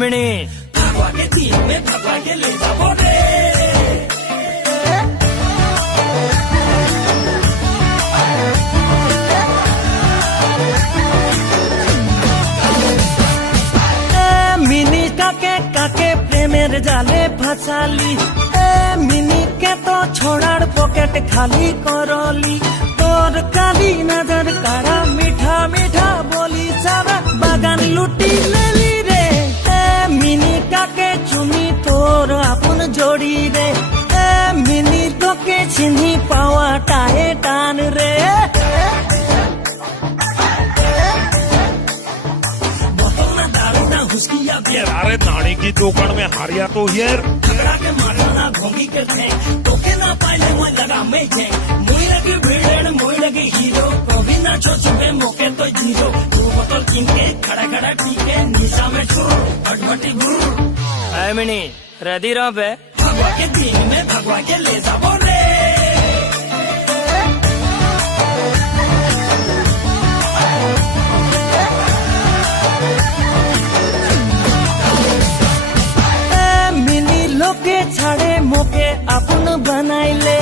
Mini भगवा के तीन में भगवा के ले जाबो रे। मिनी काके काके प्रेमेर जाले फसाली मिनी के तो छोड़ार पॉकेट खाली करली तोर काली नजर कारा मीठा मीठा बोली सारा बागान लुटी लेली रे मिनी काके चुनी तोर अपन जोड़ी रे मिनी तो के चिन्ही पावा टाए टान रे अरे नानी की दुकान में हारिया तो हियर झगड़ा के मारना घोंगी के थे तोके ना पाइले मोय लगा मैं थे मोय लगी भीड़ मोय लगी हीरो कभी ना छोड़े मौके तो जीरो तू बोतल किन के खड़ा खड़ा पीके निशा में छोड़ भटभटी गुरु मिनी रेडी रहो बे भगवा के दिन में भगवा के ले जाबो रे। लोके छाड़े मोके अपन बनाइले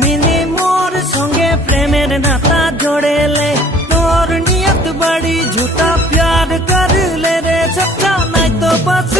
मिनी मोर संगे प्रेमेर नाता जोड़ेले तोर नियत बड़ी झूठा प्यार कर ले रे सच्चा नहीं तो बस